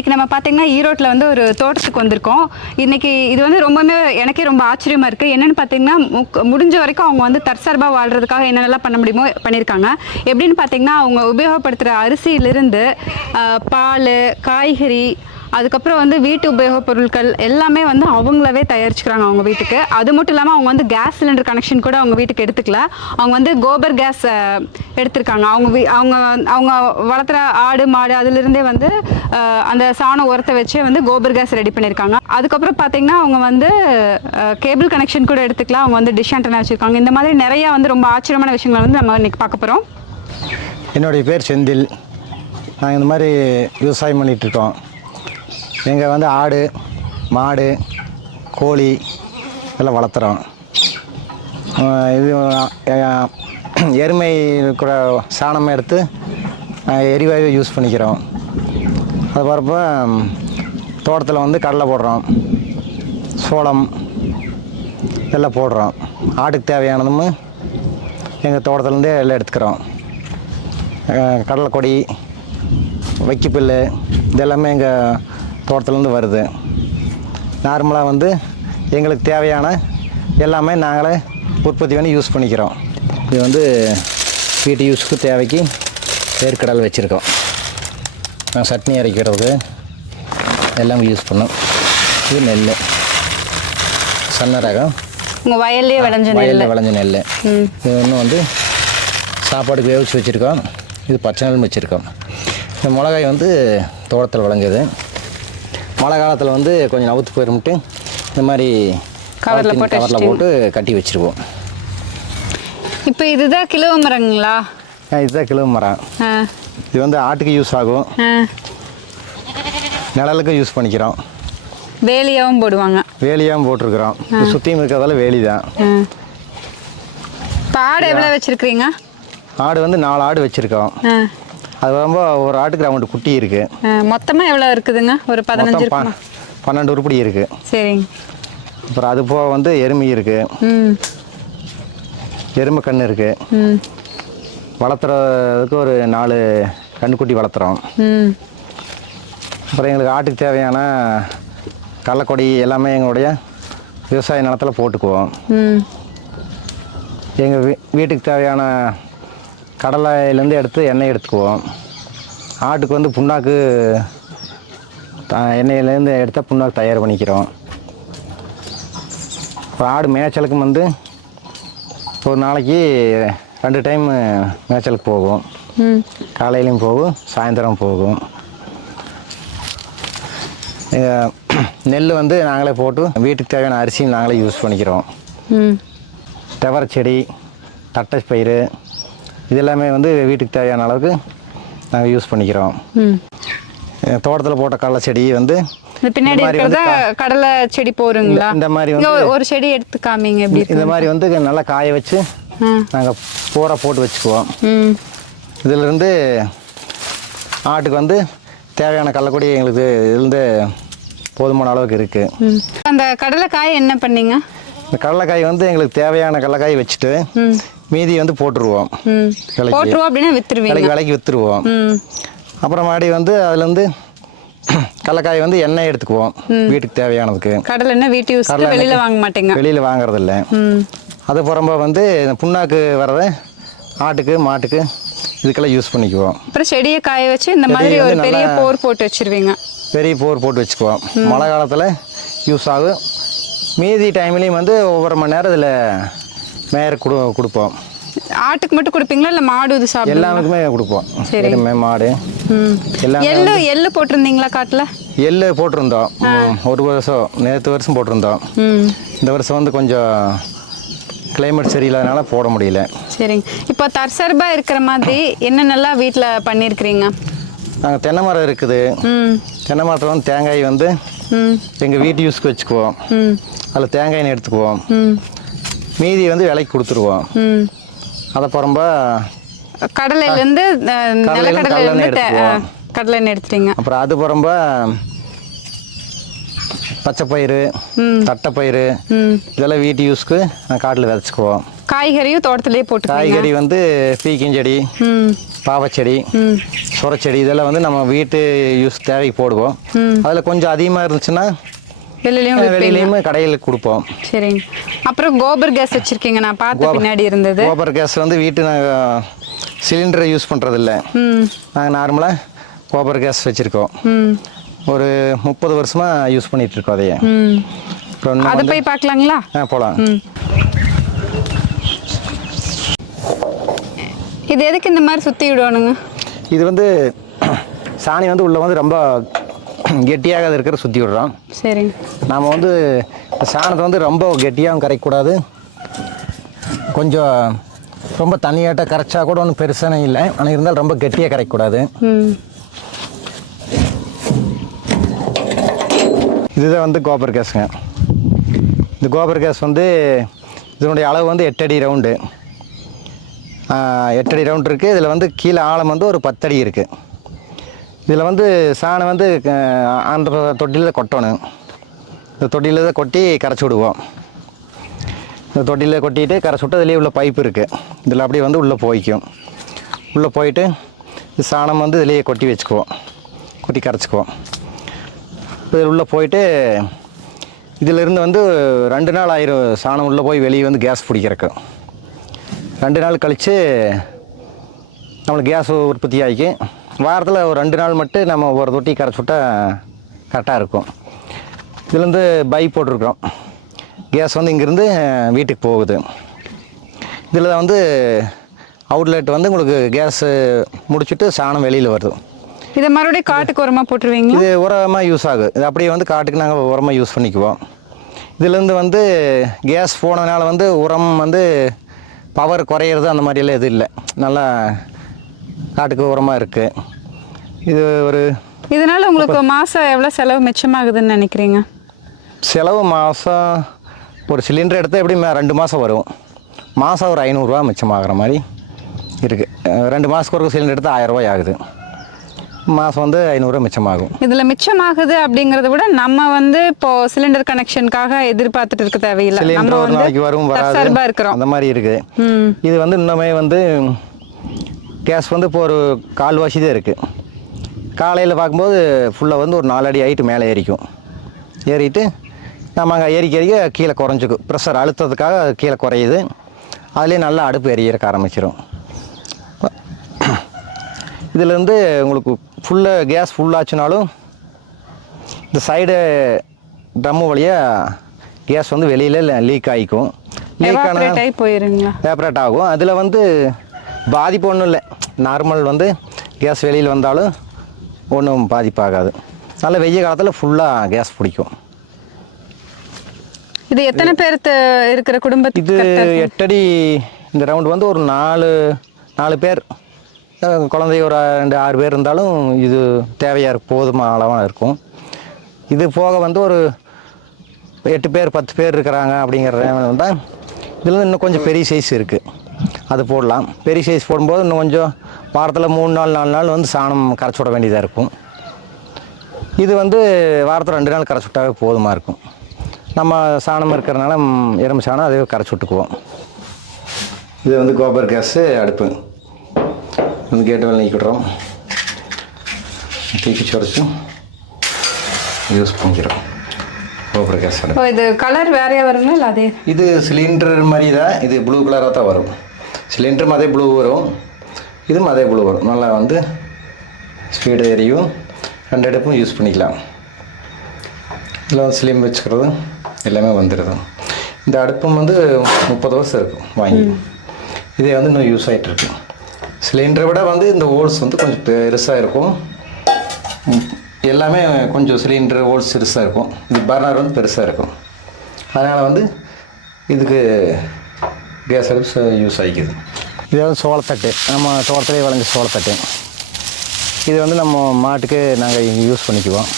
இன்னைக்கு நம்ம பார்த்தீங்கன்னா ஈரோட்டில் வந்து ஒரு தோட்டத்துக்கு வந்திருக்கோம். இன்னைக்கு இது வந்து ரொம்பவுமே எனக்கே ரொம்ப ஆச்சரியமா இருக்குது என்னென்னு பார்த்தீங்கன்னா முக்- முடிஞ்ச வரைக்கும் அவங்க வந்து தற்சார்பாக வாழ்றதுக்காக என்னென்னலாம் பண்ண முடியுமோ பண்ணியிருக்காங்க. எப்படின்னு பார்த்தீங்கன்னா அவங்க உபயோகப்படுத்துகிற அரிசியிலிருந்து பால் காய்கறி அதுக்கப்புறம் வந்து வீட்டு உபயோகப் பொருட்கள் எல்லாமே வந்து அவங்களாவே தயாரிச்சுக்கிறாங்க அவங்க வீட்டுக்கு. அது மட்டும் இல்லாமல் அவங்க வந்து கேஸ் சிலிண்டர் கனெக்ஷன் கூட அவங்க வீட்டுக்கு எடுத்துக்கல. அவங்க வந்து கோபர் கேஸ் எடுத்திருக்காங்க. அவங்க வீ அவங்க அவங்க வளர்த்துற ஆடு மாடு அதுலேருந்தே வந்து அந்த சாண உரத்தை வச்சே வந்து கோபர் கேஸ் ரெடி பண்ணியிருக்காங்க அதுக்கப்புறம் பார்த்தீங்கன்னா அவங்க வந்து கேபிள் கனெக்ஷன் கூட எடுத்துக்கலாம் அவங்க வந்து டிஷ் ஆண்டனா வச்சுருக்காங்க. இந்த மாதிரி நிறைய வந்து ரொம்ப ஆச்சரியமான விஷயங்களை வந்து நம்ம இன்னைக்கு பார்க்க போகிறோம் என்னுடைய பேர் செந்தில். நாங்கள் இந்த மாதிரி விவசாயம் பண்ணிகிட்ருக்கோம் இங்கே எங்கள் வந்து ஆடு மாடு கோழி எல்லாம் வளர்த்துறோம். இது எருமை கூட சாணம் எடுத்து எரிவாயு யூஸ் பண்ணிக்கிறோம். அது போகிறப்ப தோட்டத்தில் வந்து கடலை போடுறோம். சோளம் எல்லாம் போடுறோம். ஆட்டுக்கு தேவையானதும் எங்கள் தோட்டத்துலேருந்தே எல்லாம் எடுத்துக்கிறோம். கடலைக்கொடி வைக்கப்புல் இதெல்லாமே எங்கள் தோட்டத்துலேருந்து வருது. நார்மலாக வந்து எங்களுக்கு தேவையான எல்லாமே நாங்களே உற்பத்தி பண்ணி யூஸ் பண்ணிக்கிறோம். இது வந்து வீட்டு யூஸுக்கு தேவைக்கு வேர்க்கடலை வச்சுருக்கோம். நான் சட்னி அரைக்கிறதுக்கு எல்லாமே யூஸ் பண்ணோம். இது நெல். சன்ன ரகம். உங்கள் வயல்லே விளைஞ்ச நெல். வயலில் விளைஞ்ச நெல். இது ஒன்று வந்து சாப்பாடுக்கு வேவிச்சு வச்சுருக்கோம். இது பச்சை நெல் வச்சுருக்கோம். இந்த மிளகாய் வந்து தோட்டத்தில் விளைஞ்சது. மழை காலத்தில் வந்து கொஞ்சம் நவுத்து போயிருந்துட்டு இந்த மாதிரி கவர்ல போட்டு கவரில் போட்டு கட்டி வச்சுருவோம். இப்போ இதுதான் கிலோ மரங்களா? இதுதான் கிலோ மரம். இது வந்து ஆட்டுக்கு யூஸ் ஆகும். நிழலுக்கும் யூஸ் பண்ணிக்கிறோம். வேலியாவும் போடுவாங்க. வேலியாகவும் போட்டிருக்கிறோம். சுற்றியும் இருக்கிறதால வேலி தான். இப்ப ஆடு எவ்வளோ வச்சிருக்கிறீங்க? ஆடு வந்து நாலு ஆடு வச்சுருக்கோம். அது ரொம்ப ஒரு ஆட்டுக்கு ரெண்டு குட்டி இருக்குது ஆ, மொத்தமா எவ்வளோ இருக்குதுங்க? ஒரு பதினஞ்சு பன்னெண்டு உருப்படி இருக்குது சரிங்க. அப்புறம் அது போக வந்து எருமை இருக்குது ம். எருமை கன்று இருக்குது ம். வளர்த்துறதுக்கு ஒரு நாலு கன்றுக்குட்டி வளர்த்துறோம். அப்புறம் எங்களுக்கு ஆட்டுக்கு தேவையான கடலக்கொடி எல்லாமே எங்களுடைய விவசாய நிலத்தில் போட்டுக்குவோம். எங்கள் வீ வீட்டுக்கு தேவையான கடலையிலேருந்து எடுத்து எண்ணெய் எடுத்துக்குவோம். ஆட்டுக்கு வந்து புண்ணாக்கு த- எண்ணெயிலேருந்து எடுத்தால் புண்ணாக்கு தயார் பண்ணிக்கிறோம். அப்புறம் ஆடு மேய்ச்சலுக்கும் வந்து ஒரு நாளைக்கு ரெண்டு டைம் மேய்ச்சலுக்கு போகும். காலையிலையும் போகும் சாயந்தரம் போகும். நெல் வந்து நாங்களே போட்டு வீட்டுக்கு தேவையான அரிசியும் நாங்களே யூஸ் பண்ணிக்கிறோம். துவரை செடி தட்டை பயிறு இது எல்லாமே வந்து வீட்டுக்கு தேவையான அளவுக்கு நாங்கள் யூஸ் பண்ணிக்கிறோம். தோட்டத்தில் போட்ட கடலை செடி வந்து பின்னாடி இருக்கிறதா கடலை செடி போறீங்களா இந்த- மாதிரி வந்து- ஒரு- செடி எடுத்து காமிங்க எப்படி இந்த மாதிரி வந்து நல்லா காய வச்சு நாங்கள் பூரா போட்டு வச்சுக்குவோம். இதிலிருந்து ஆட்டுக்கு வந்து தேவையான கடலக்கொடி எங்களுக்கு இதுலேருந்து போதுமான அளவுக்கு இருக்குது அந்த கடலைக்காய் என்ன பண்ணீங்க? இந்த கடலைக்காய் வந்து எங்களுக்கு தேவையான கடலைக்காய் வச்சுட்டு மீதி வந்து போட்டுருவோம். போட்டுருவோம் அப்படின்னா வித்துருவீங்க. விலைக்கு விலைக்கு விற்றுருவோம் ம். அப்புறமாடி வந்து அதுலேருந்து கடலைக்காய் வந்து எண்ணெய் எடுத்துக்குவோம். வீட்டுக்கு தேவையானதுக்கு. கடலை என்ன வீட்டு வெளியில எண்ணெய்க்கு வாங்க மாட்டீங்க. வெளியில் வாங்குறதில்ல. ம். அது புறம்ப வந்து புண்ணாக்கு வரதை ஆட்டுக்கு மாட்டுக்கு இதுக்கெல்லாம் யூஸ் பண்ணிக்குவோம். அப்புறம் செடியை காய வச்சு இந்த மாதிரி ஒரு பெரிய போர் போட்டு வச்சிருவீங்க. பெரிய போர் போட்டு வச்சுக்குவோம். மழை காலத்தில் யூஸ் ஆகும். மீதி டைம்லேயும் வந்து ஒவ்வொரு மணி நேரம் இதில் மேயர் கொடு கொடுப்போம். ஆட்டுக்கு மட்டும் கொடுப்பீங்களா? இல்ல மாடு இது சாப்பிடும் எல்லாருக்குமே கொடுப்போம். சரி. மாடு. எள்ளு எள்ளு போட்டிருந்தீங்களா காட்டுல? எள்ளு போட்டிருந்தோம். ஒரு வருஷம் நேற்று வருஷம் போட்டிருந்தோம். இந்த வருஷம் வந்து கொஞ்சம் கிளைமேட் சரியில்லாதனால போட முடியல. சரிங்க. இப்போ தற்சர்பா இருக்கிற மாதிரி என்னென்னலாம் வீட்டில் பண்ணியிருக்கிறீங்க? நாங்கள் தென்னை மரம் இருக்குது. தென்னை மரத்தில் வந்து தேங்காய் வந்து எங்கள் வீட்டு யூஸ்க்கு வச்சுக்குவோம். அதில் தேங்காய் எடுத்துக்குவோம். மீதி வந்து விலைக்கு கொடுத்துருவோம். அதை புறம்ப கடலையிலேருந்து கடலையில நிலக்கடலையிலேருந்து. கடலை எடுத்துட்டீங்க. அப்புறம் அது புறம்ப பச்சைப்பயிறு தட்டைப்பயிறு இதெல்லாம் வீட்டு யூஸ்க்கு நான் காட்டில் விதைச்சிக்குவோம். காய்கறியும் தோட்டத்திலேயே போட்டுக்கிறீங்க காய்கறி வந்து பீக்கிஞ்செடி பாவச்செடி சுரச்செடி இதெல்லாம் வந்து நம்ம வீட்டு யூஸ் தேவைக்கு போடுவோம். அதில் கொஞ்சம் அதிகமாக இருந்துச்சுன்னா வெளியிலயும் விற்பீங்க வெளியிலையுமே கடையில் கொடுப்போம். சரிங்க. அப்புறம் கோபர் கேஸ் வச்சிருக்கீங்க நான் பார்த்த. பின்னாடி இருந்தது. கோபர் கேஸ் வந்து வீட்டு நாங்கள் சிலிண்டரை யூஸ் பண்ணுறதில்ல ம். நாங்கள் நார்மலாக கோபர் கேஸ் வச்சுருக்கோம். ஒரு முப்பது வருஷமாக யூஸ் பண்ணிட்டு இருக்கோம் அதையே. அதை போய் பார்க்கலாங்களா? ஆ போகலாம் இது எதுக்கு இந்த மாதிரி சுற்றி விடணுங்க இது வந்து சாணி வந்து உள்ளே வந்து ரொம்ப கெட்டியாக இருக்கிற சுற்றி விடுறோம் சரிங்க நாம் வந்து சாணத்தை வந்து ரொம்ப கெட்டியாகவும் கரைக்கக்கூடாது. கொஞ்சம் ரொம்ப தண்ணியாட்ட கரைச்சா கூட ஒன்றும் பெருசான இல்லை. ஆனால் இருந்தாலும் ரொம்ப கெட்டியாக கரைக்கக்கூடாது. ம். இதுதான் வந்து கோபர் கேஸுங்க. இந்த கோபர் கேஸ் வந்து இதனுடைய அளவு வந்து எட்டடி ரவுண்டு. எட்டடி ரவுண்ட் இருக்குது இதில் வந்து கீழே ஆழம் வந்து ஒரு பத்தடி இருக்குது இதில் வந்து சாணம் வந்து அந்த தொட்டியில் கொட்டணும். இந்த தொட்டியில் தான் கொட்டி கரைச்சி விடுவோம். இந்த தொட்டியில் கொட்டிட்டு கரைச்சி விட்டு அதுலேயே உள்ள பைப் இருக்குது இதில் அப்படியே வந்து உள்ளே போய்க்கும். உள்ளே போயிட்டு சாணம் வந்து இதுலேயே கொட்டி வச்சுக்குவோம். கொட்டி கரைச்சிக்குவோம். இதில் உள்ளே போயிட்டு இதிலிருந்து வந்து ரெண்டு நாள் ஆயிரும் சாணம் உள்ளே போய் வெளியே வந்து கேஸ் பிடிக்கிறக்கு ரெண்டு நாள் கழித்து நம்மளுக்கு கேஸ் உற்பத்தி ஆகி வாரத்தில் ஒரு ரெண்டு நாள் மட்டும் நம்ம ஒரு தொட்டி கரைச்சி கரெக்டாக இருக்கும். இதுலேருந்து பை போட்டிருக்கிறோம். கேஸ் வந்து இங்கேருந்து வீட்டுக்கு போகுது. இதில் வந்து அவுட்லெட் வந்து உங்களுக்கு கேஸு முடிச்சுட்டு சாணம் வெளியில் வருது. இதை மறுபடியும் காட்டுக்கு உரமா போட்டுருவீங்களா? இது உரமாக யூஸ் ஆகுது. இது அப்படியே வந்து காட்டுக்கு நாங்கள் உரமாக யூஸ் பண்ணிக்குவோம். இதுலேருந்து வந்து கேஸ் போனதுனால வந்து உரம் வந்து பவர் குறையிறது அந்த மாதிரியெல்லாம் எதுவும் இல்லை. நல்லா காட்டுக்கு உரமாக இருக்குது இது ஒரு இதனால உங்களுக்கு மாசம் எவ்வளவு செலவு மிச்சமாகுதுன்னு நினைக்கிறீங்க? செலவு மாதம் ஒரு சிலிண்டர் எடுத்தால் எப்படி ரெண்டு மாதம் வரும். மாதம் ஒரு ஐநூறுரூவா மிச்சமாகிற மாதிரி இருக்குது ரெண்டு மாதத்துக்கு ஒரு சிலிண்டர் எடுத்தால் ஆயிரரூபாய் ஆகுது. மாதம் வந்து ஐநூறுரூவா மிச்சமாகும். இதுல மிச்சமாகுது அப்படிங்கறத விட நம்ம வந்து இப்போ சிலிண்டர் கனெக்ஷனுக்காக எதிர்பார்த்துட்டு இருக்க தேவையில்லை. சிலிண்டர் ஒரு நாளைக்கு வரும் வராது. அந்த மாதிரி இருக்குது இது வந்து இன்னுமே வந்து கேஸ் வந்து இப்போ ஒரு கால்வாசி தான் இருக்குது காலையில் பார்க்கும்போது ஃபுல்லாக வந்து ஒரு நாலு அடி ஹைட்டு மேலே ஏறிக்கும். ஏறிட்டு நம்ம அங்கே ஏறிக்க ஏறிக்க கீழே குறைஞ்சிக்கும். ப்ரெஷர் அழுத்தத்துக்காக கீழே குறையுது. அதுலேயே நல்லா அடுப்பு எரியறக்க ஆரம்பிச்சிடும் இதுலேருந்து உங்களுக்கு ஃபுல்லாக கேஸ் ஃபுல்லாச்சுனாலும் இந்த சைடு ட்ரம்மு வழியாக கேஸ் வந்து வெளியில் லீக் ஆகிக்கும் லீக் ஆனால் போயிருங்களா? ஆகும். அதில் வந்து பாதிப்பு ஒன்றும் இல்லை. நார்மல் வந்து கேஸ் வெளியில் வந்தாலும் ஒன்றும் பாதிப்பாகாது. நல்ல வெய்ய காலத்தில் ஃபுல்லாக கேஸ் பிடிக்கும். இது எத்தனை பேருக்கு இருக்கிற இது குடும்பத்துக்கு இருக்கும்? எட்டடி இந்த ரவுண்டு வந்து ஒரு நாலு நாலு பேர். குழந்தை ஒரு ரெண்டு ஆறு பேர் இருந்தாலும் இது தேவையாக இருக்கும் போதுமான அளவாக இருக்கும். இது போக வந்து ஒரு எட்டு பேர் பத்து பேர் இருக்கிறாங்க அப்படிங்கிற வந்தால் இதில் இன்னும் கொஞ்சம் பெரிய சைஸ் இருக்குது அது போடலாம். பெரிய சைஸ் போடும்போது இன்னும் கொஞ்சம் வாரத்தில் மூணு நாள் நாலு நாள் வந்து சாணம் கரைச்சி விட வேண்டியதாக இருக்கும். இது வந்து வாரத்தில் ரெண்டு நாள் கரைச்சி விட்டாவே போதுமாக இருக்கும். நம்ம சாணம் இருக்கிறனால எறும்பு சாணம் அதே கரைச்சி விட்டுக்குவோம். இது வந்து கோபர் கேஸு அடுப்பு. வந்து கேட்டு வேலை நீக்கிடுறோம் தூக்கி சுரைச்சு யூஸ் பண்ணிக்கிறோம். கோபர் கேஸ் அடுப்பு. இது கலர் வேறையா வருங்களா இல்லை அதே? இது சிலிண்டர் மாதிரி தான் இது ப்ளூ கலராக தான் வரும். சிலிண்டரும் அதே ப்ளூ வரும். இதுவும் அதே ப்ளூ வரும். நல்லா வந்து ஸ்பீடு எரியும் ரெண்டு அடுப்பும் யூஸ் பண்ணிக்கலாம். இதில் வந்து ஸ்லிம் வச்சுக்கிறது எல்லாமே வந்துடுது. இந்த அடுப்பும் வந்து முப்பது வருஷம் இருக்கும் வாங்கி. இதே வந்து இன்னும் யூஸ் ஆகிட்டு இருக்கு. சிலிண்டரை விட வந்து இந்த ஹோல்ஸ் வந்து கொஞ்சம் பெருசாக இருக்கும். எல்லாமே கொஞ்சம் சிலிண்டர் ஹோல்ஸ் பெருசாக இருக்கும். இது பர்னர் வந்து பெருசாக இருக்கும். அதனால் வந்து இதுக்கு கேஸ் அடுப்பு யூஸ் ஆகிக்குது இது வந்து சோளத்தட்டு. நம்ம தோட்டத்திலே விளைஞ்ச சோளத்தட்டு. இது வந்து நம்ம மாட்டுக்கு நாங்கள் யூஸ் பண்ணிக்குவோம்.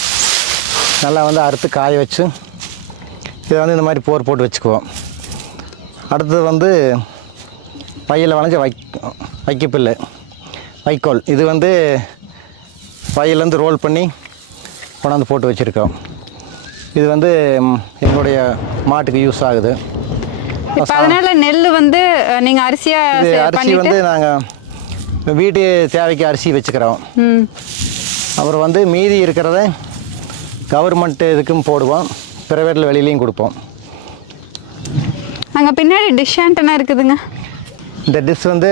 நல்லா வந்து அறுத்து காய வச்சு இதை வந்து இந்த மாதிரி போர் போட்டு வச்சுக்குவோம். அடுத்தது வந்து பையில் வளைஞ்ச வை வைக்கப்பில்லு வைக்கோல். இது வந்து பையிலேருந்து ரோல் பண்ணி கொண்டாந்து போட்டு வச்சுருக்கோம். இது வந்து எங்களுடைய மாட்டுக்கு யூஸ் ஆகுது. இப்போ அதனால நெல் வந்து நீங்க அரிசியா அரிசி வந்து நாங்கள் வீட்டு தேவைக்கு அரிசி வச்சுக்கிறோம். அப்புறம் வந்து மீதி இருக்கிறத கவர்மெண்ட் இதுக்கும் போடுவோம். ப்ரைவேட்டில் வெளியிலையும் கொடுப்போம். அங்க பின்னாடி டிஷ் ஆண்டனா இருக்குதுங்க. இந்த டிஷ் வந்து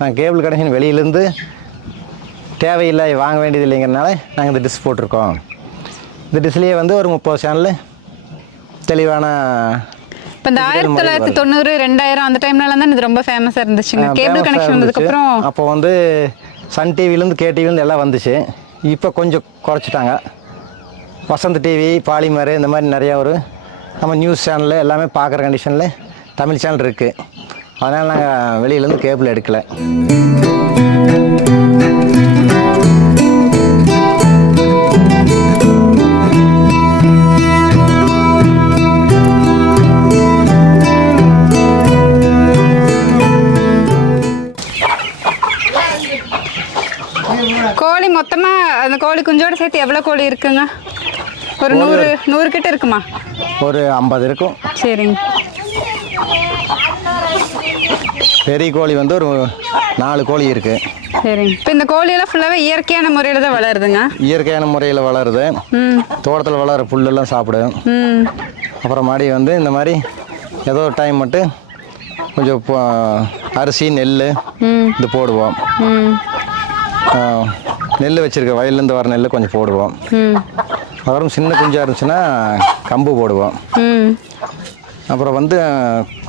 நான் கேபிள் கனெக்ஷன் வெளியிலேருந்து தேவையில்லை வாங்க வேண்டியது இல்லைங்கிறனால நாங்கள் இந்த டிஷ் போட்டிருக்கோம். இந்த டிஷ்லேயே வந்து ஒரு முப்பது சேனல் தெளிவான இப்போ இந்த ஆயிரத்தி தொள்ளாயிரத்தி தொண்ணூறு ரெண்டாயிரம் அந்த டைம்ல தான் இது ரொம்ப ஃபேமஸாக இருந்துச்சுங்க. கேபிள் கனெக்ஷன் வந்ததுக்கப்புறம் அப்போ வந்து சன் டிவிலேருந்து கே டிவிலேருந்து எல்லாம் வந்துச்சு. இப்போ கொஞ்சம் குறைச்சிட்டாங்க. வசந்த் டிவி பாலிமர் இந்த மாதிரி நிறையா ஒரு நம்ம நியூஸ் சேனல் எல்லாமே பார்க்குற கண்டிஷனில் தமிழ் சேனல் இருக்குது அதனால் நாங்கள் வெளியிலேருந்து கேபிள் எடுக்கலை. சேர்த்து எவ்வளோ கோழி இருக்குங்க? ஒரு நூறு நூறு கிட்ட இருக்குமா? ஒரு ஐம்பது இருக்கும். சரிங்க. பெரிய கோழி வந்து ஒரு நாலு கோழி இருக்குது சரிங்க. இப்போ இந்த கோழியெல்லாம் ஃபுல்லாகவே இயற்கையான முறையில் தான் வளருதுங்க? இயற்கையான முறையில் வளருது. தோட்டத்தில் வளர புல்லெல்லாம் சாப்பிடும் ம். அப்புறம் மாடி வந்து இந்த மாதிரி ஏதோ ஒரு டைம் மட்டும் கொஞ்சம் அரிசி நெல் இது போடுவோம். நெல் வச்சுருக்க வயல்லேருந்து வர நெல் கொஞ்சம் போடுவோம். அப்புறம் சின்ன குஞ்சாக இருந்துச்சுன்னா கம்பு போடுவோம். அப்புறம் வந்து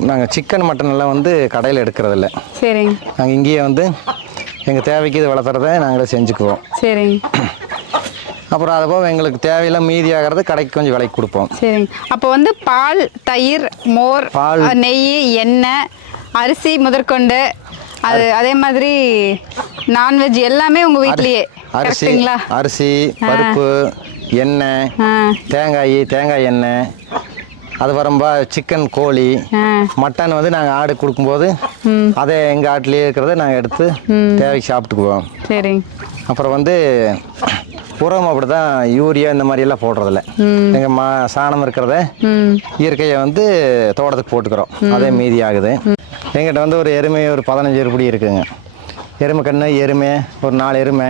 நாங்கள் சிக்கன் மட்டன் எல்லாம் வந்து கடையில் எடுக்கிறதில்ல. சரிங்க. நாங்கள் இங்கேயே வந்து எங்கள் தேவைக்கு இது வளர்த்துறத நாங்களே செஞ்சுக்குவோம். சரிங்க. அப்புறம் அது போக எங்களுக்கு தேவையெல்லாம் மீதி ஆகிறது கடைக்கு கொஞ்சம் விலைக்கு கொடுப்போம். சரிங்க. அப்போ வந்து பால் தயிர் மோர் பால். நெய் எண்ணெய் அரிசி முதற்கொண்டு அது அதே மாதிரி நான்வெஜ் எல்லாமே உங்க வீட்லயே. அரிசி அரிசி பருப்பு எண்ணெய் தேங்காய் தேங்காய் எண்ணெய் அது வரம்பா சிக்கன் கோழி மட்டன் வந்து நாங்கள் ஆடு கொடுக்கும்போது அதை எங்கள் ஆட்டிலேயே இருக்கிறத நாங்கள் எடுத்து தேவைக்கு சாப்பிட்டுக்குவோம். சரிங்க அப்புறம் வந்து உரம் அப்படி தான் யூரியா இந்த மாதிரி எல்லாம் போடுறதில்ல. எங்கள் மா சாணம் இருக்கிறத இயற்கையை வந்து தோட்டத்துக்கு போட்டுக்கிறோம். அதே மீதி ஆகுது. எங்கிட்ட வந்து ஒரு எருமை ஒரு பதினஞ்சு எருப்படி இருக்குங்க. எருமை கன்று எருமை ஒரு நாலு எருமை.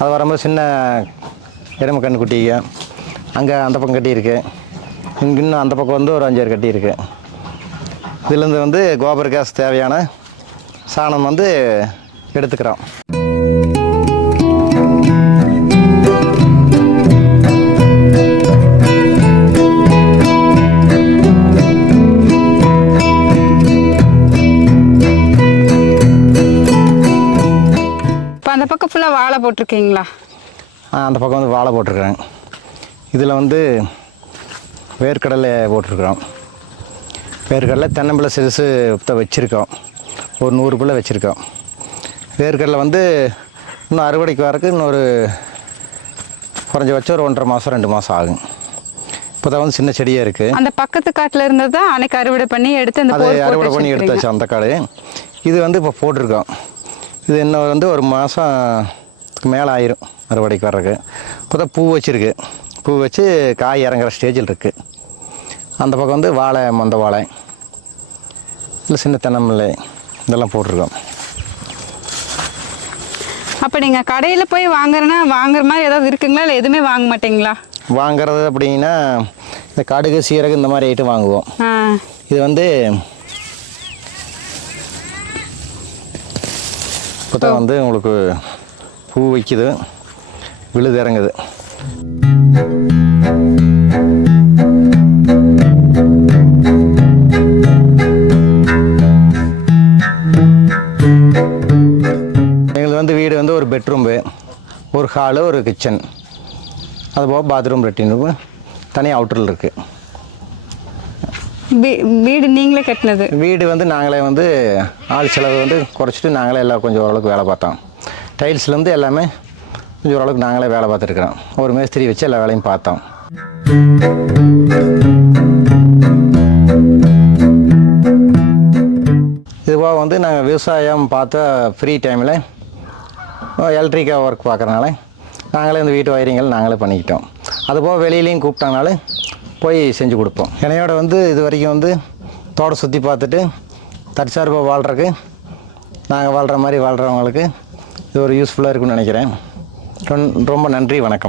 அது வரும்போது சின்ன எருமை கன்று குட்டிங்க. அங்கே அந்த பக்கம் கட்டி இங்கே இன்னும் அந்த பக்கம் வந்து ஒரு அஞ்சாறு கட்டியிருக்கு. இதுலேருந்து வந்து கோபர் கேஸ் தேவையான சாணம் வந்து எடுத்துக்கிறோம். போட்டிருக்கீங்களா? அந்த பக்கம் வந்து வாழை போட்டிருக்கிறேன். இதில் வந்து வேர்க்கடலை போட்டிருக்கிறோம். வேர்க்கடலை தென்னம்பிள்ளை சிறுசு வச்சுருக்கோம். ஒரு நூறு பிள்ளை வச்சுருக்கோம். வேர்க்கடலை வந்து இன்னும் அறுவடைக்கு வரக்கு இன்னொரு குறைஞ்சபட்சம் ஒரு ஒன்றரை மாதம் ரெண்டு மாதம் ஆகும். இப்போ தான் வந்து சின்ன செடியாக இருக்குது அந்த பக்கத்து காட்டுல இருந்தது தான் அன்னைக்கு அறுவடை பண்ணி எடுத்து அந்த அது அறுவடை பண்ணி. எடுத்தாச்சு அந்த காடு. இது வந்து இப்போ போட்டிருக்கோம். இது இன்னும் வந்து ஒரு மாதம் மேலே ஆயிரும் அறுவடைக்கு வர்றதுக்கு. இப்போ தான் பூ வச்சுருக்கு. பூ வச்சு காய் இறங்குற ஸ்டேஜில் இருக்குது அந்த பக்கம் வந்து வாழை மொந்த வாழை. இல்லை சின்ன தென்னமில்லை இதெல்லாம் போட்டிருக்கோம். அப்ப நீங்க கடையில போய் வாங்குறேன்னா வாங்குற மாதிரி ஏதாவது இருக்குங்களா? இல்லை எதுவுமே வாங்க மாட்டீங்களா? வாங்குறது அப்படின்னா இந்த கடுகு சீரகம் இந்த மாதிரி ஐட்டம் வாங்குவோம். இது வந்து இப்போ வந்து உங்களுக்கு பூ வைக்குது விழுது இறங்குது எங்களுக்கு வந்து வீடு வந்து ஒரு பெட்ரூம்பு ஒரு ஹாலு ஒரு கிச்சன் அதுபோக பாத்ரூம் லெட்டின் ரூமு தனியாக அவுட்டரில் இருக்குது வீடு நீங்களே கட்டினது? வீடு வந்து நாங்களே வந்து ஆள் செலவு வந்து குறைச்சிட்டு நாங்களே எல்லாம் கொஞ்சம் ஓரளவுக்கு வேலை பார்த்தோம். டைல்ஸ்லேருந்து எல்லாமே கொஞ்சம் ஓரளவுக்கு நாங்களே வேலை பார்த்துருக்குறோம். ஒரு மேஸ்திரி வச்சு எல்லா வேலையும் பார்த்தோம். இதுவாக வந்து நாங்கள் விவசாயம் பார்த்த ஃப்ரீ டைமில் எலக்ட்ரிக்காக ஒர்க் பார்க்குறனால நாங்களே இந்த வீட்டு வயரிங்கள் நாங்களே பண்ணிக்கிட்டோம். அதுபோக வெளியிலையும் கூப்பிட்டாங்கனாலும் போய் செஞ்சு கொடுப்போம். என்னையோட வந்து இது வரைக்கும் வந்து தோட்டம் சுற்றி பார்த்துட்டு தற்சார்பாக வாழ்கிறக்கு நாங்கள் வாழ்கிற மாதிரி வாழ்கிறவங்களுக்கு இது ஒரு யூஸ்ஃபுல்லாக இருக்கும்னு நினைக்கிறேன். ரொம்ப நன்றி வணக்கம்.